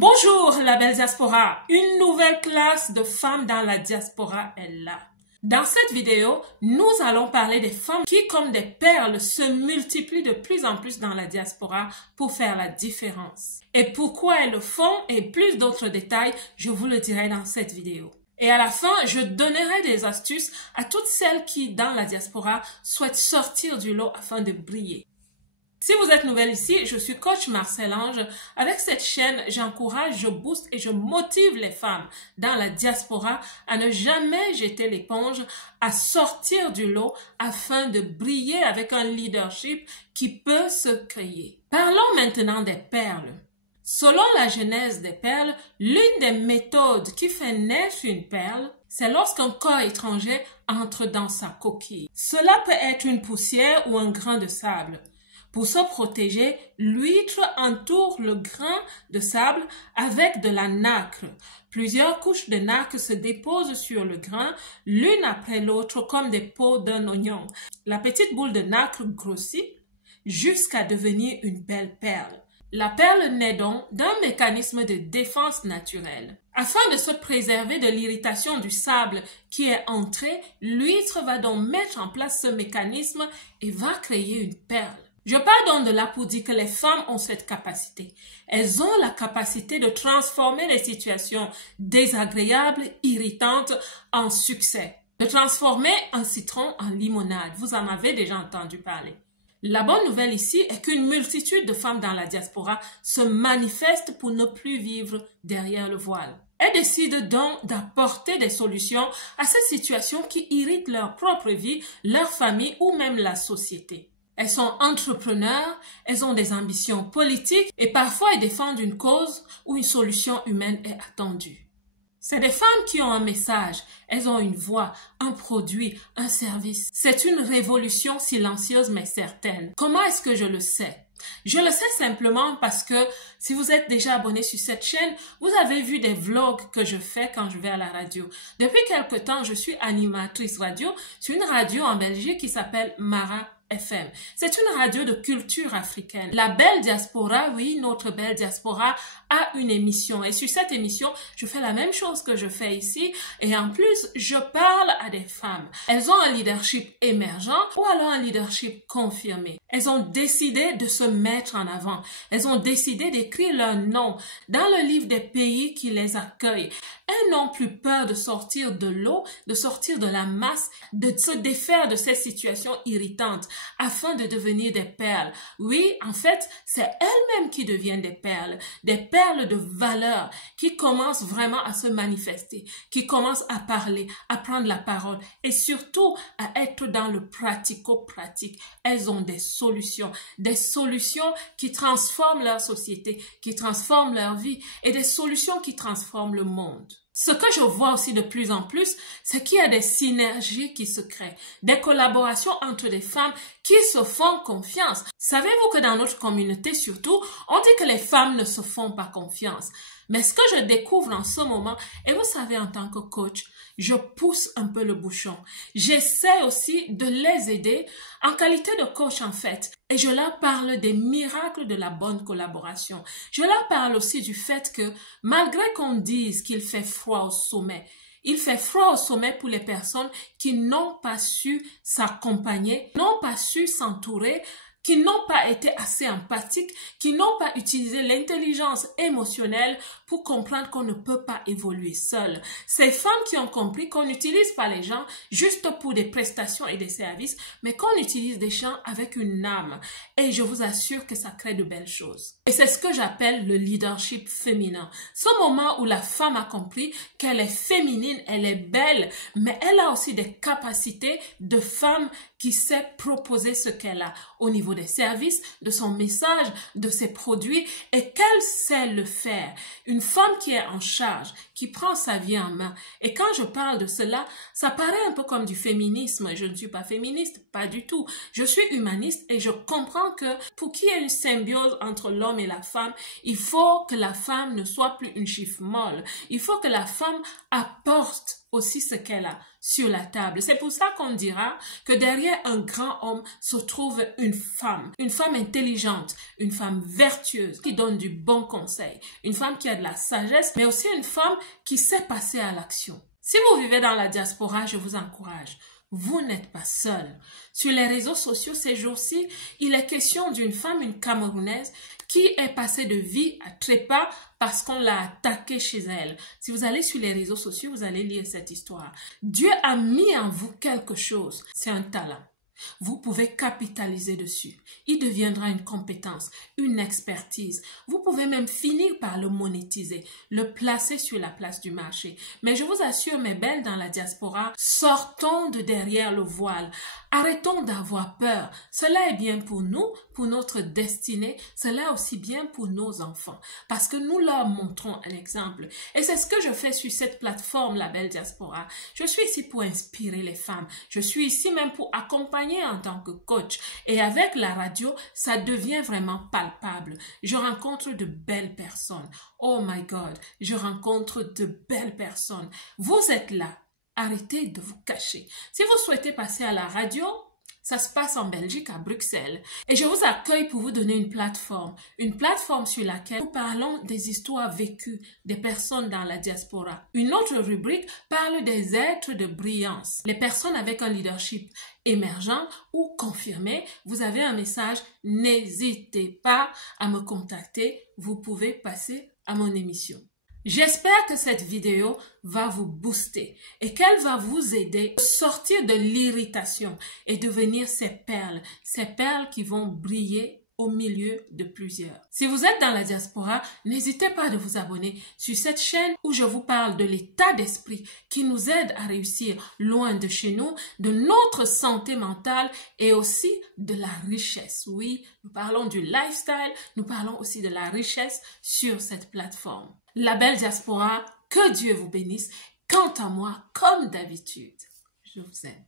Bonjour la belle diaspora, une nouvelle classe de femmes dans la diaspora est là. Dans cette vidéo, nous allons parler des femmes qui, comme des perles, se multiplient de plus en plus dans la diaspora pour faire la différence. Et pourquoi elles le font et plus d'autres détails, je vous le dirai dans cette vidéo. Et à la fin, je donnerai des astuces à toutes celles qui, dans la diaspora, souhaitent sortir du lot afin de briller. Si vous êtes nouvelle ici, je suis coach Marcel Ange. Avec cette chaîne, j'encourage, je booste et je motive les femmes dans la diaspora à ne jamais jeter l'éponge, à sortir du lot afin de briller avec un leadership qui peut se créer. Parlons maintenant des perles. Selon la genèse des perles, l'une des méthodes qui fait naître une perle, c'est lorsqu'un corps étranger entre dans sa coquille. Cela peut être une poussière ou un grain de sable. Pour se protéger, l'huître entoure le grain de sable avec de la nacre. Plusieurs couches de nacre se déposent sur le grain, l'une après l'autre comme des peaux d'un oignon. La petite boule de nacre grossit jusqu'à devenir une belle perle. La perle naît donc d'un mécanisme de défense naturelle. Afin de se préserver de l'irritation du sable qui est entré, l'huître va donc mettre en place ce mécanisme et va créer une perle. Je parle donc de là pour dire que les femmes ont cette capacité. Elles ont la capacité de transformer les situations désagréables, irritantes en succès. De transformer un citron en limonade. Vous en avez déjà entendu parler. La bonne nouvelle ici est qu'une multitude de femmes dans la diaspora se manifestent pour ne plus vivre derrière le voile. Elles décident donc d'apporter des solutions à ces situations qui irritent leur propre vie, leur famille ou même la société. Elles sont entrepreneurs, elles ont des ambitions politiques et parfois elles défendent une cause où une solution humaine est attendue. C'est des femmes qui ont un message, elles ont une voix, un produit, un service. C'est une révolution silencieuse mais certaine. Comment est-ce que je le sais? Je le sais simplement parce que si vous êtes déjà abonné sur cette chaîne, vous avez vu des vlogs que je fais quand je vais à la radio. Depuis quelque temps, je suis animatrice radio sur une radio en Belgique qui s'appelle Mara FM. C'est une radio de culture africaine. La belle diaspora, oui, notre belle diaspora a une émission. Et sur cette émission, je fais la même chose que je fais ici. Et en plus, je parle à des femmes. Elles ont un leadership émergent ou alors un leadership confirmé. Elles ont décidé de se mettre en avant. Elles ont décidé d'écrire leur nom dans le livre des pays qui les accueillent. Elles n'ont plus peur de sortir de l'eau, de sortir de la masse, de se défaire de ces situations irritantes afin de devenir des perles. Oui, en fait, c'est elles-mêmes qui deviennent des perles de valeur qui commencent vraiment à se manifester, qui commencent à parler, à prendre la parole et surtout à être dans le pratico-pratique. Elles ont des solutions qui transforment leur société, qui transforment leur vie et des solutions qui transforment le monde. Ce que je vois aussi de plus en plus, c'est qu'il y a des synergies qui se créent, des collaborations entre des femmes qui se font confiance. Savez-vous que dans notre communauté surtout, on dit que les femmes ne se font pas confiance. Mais ce que je découvre en ce moment, et vous savez en tant que coach, je pousse un peu le bouchon. J'essaie aussi de les aider en qualité de coach en fait. Et je leur parle des miracles de la bonne collaboration. Je leur parle aussi du fait que malgré qu'on dise qu'il fait froid au sommet, il fait froid au sommet pour les personnes qui n'ont pas su s'accompagner, n'ont pas su s'entourer, qui n'ont pas été assez empathiques, qui n'ont pas utilisé l'intelligence émotionnelle pour comprendre qu'on ne peut pas évoluer seul. Ces femmes qui ont compris qu'on n'utilise pas les gens juste pour des prestations et des services, mais qu'on utilise des gens avec une âme. Et je vous assure que ça crée de belles choses. Et c'est ce que j'appelle le leadership féminin. Ce moment où la femme a compris qu'elle est féminine, elle est belle, mais elle a aussi des capacités de femme qui sait proposer ce qu'elle a au niveau des services, de son message, de ses produits et qu'elle sait le faire. Une femme qui est en charge, qui prend sa vie en main. Et quand je parle de cela, ça paraît un peu comme du féminisme. Je ne suis pas féministe, pas du tout. Je suis humaniste et je comprends que pour qu'il y ait une symbiose entre l'homme et la femme, il faut que la femme ne soit plus une chiffre molle. Il faut que la femme apporte aussi ce qu'elle a sur la table. C'est pour ça qu'on dira que derrière un grand homme se trouve une femme intelligente, une femme vertueuse qui donne du bon conseil, une femme qui a de la sagesse, mais aussi une femme qui sait passer à l'action. Si vous vivez dans la diaspora, je vous encourage. Vous n'êtes pas seul. Sur les réseaux sociaux ces jours-ci, il est question d'une femme, une Camerounaise, qui est passée de vie à trépas parce qu'on l'a attaquée chez elle. Si vous allez sur les réseaux sociaux, vous allez lire cette histoire. Dieu a mis en vous quelque chose. C'est un talent. Vous pouvez capitaliser dessus. Il deviendra une compétence, une expertise. Vous pouvez même finir par le monétiser, le placer sur la place du marché. Mais je vous assure, mes belles dans la diaspora, sortons de derrière le voile. Arrêtons d'avoir peur. Cela est bien pour nous, pour notre destinée. Cela est aussi bien pour nos enfants. Parce que nous leur montrons un exemple. Et c'est ce que je fais sur cette plateforme, la Belle Diaspora. Je suis ici pour inspirer les femmes. Je suis ici même pour accompagner en tant que coach. Et avec la radio, ça devient vraiment palpable. Je rencontre de belles personnes. Oh my God, je rencontre de belles personnes. Vous êtes là. Arrêtez de vous cacher. Si vous souhaitez passer à la radio, ça se passe en Belgique, à Bruxelles. Et je vous accueille pour vous donner une plateforme sur laquelle nous parlons des histoires vécues des personnes dans la diaspora. Une autre rubrique parle des êtres de brillance, les personnes avec un leadership émergent ou confirmé. Vous avez un message, n'hésitez pas à me contacter. Vous pouvez passer à mon émission. J'espère que cette vidéo va vous booster et qu'elle va vous aider à sortir de l'irritation et devenir ces perles qui vont briller au milieu de plusieurs. Si vous êtes dans la diaspora, n'hésitez pas de vous abonner sur cette chaîne où je vous parle de l'état d'esprit qui nous aide à réussir loin de chez nous, de notre santé mentale et aussi de la richesse. Oui, nous parlons du lifestyle, nous parlons aussi de la richesse sur cette plateforme. La Belle Diaspora, que Dieu vous bénisse. Quant à moi, comme d'habitude, je vous aime.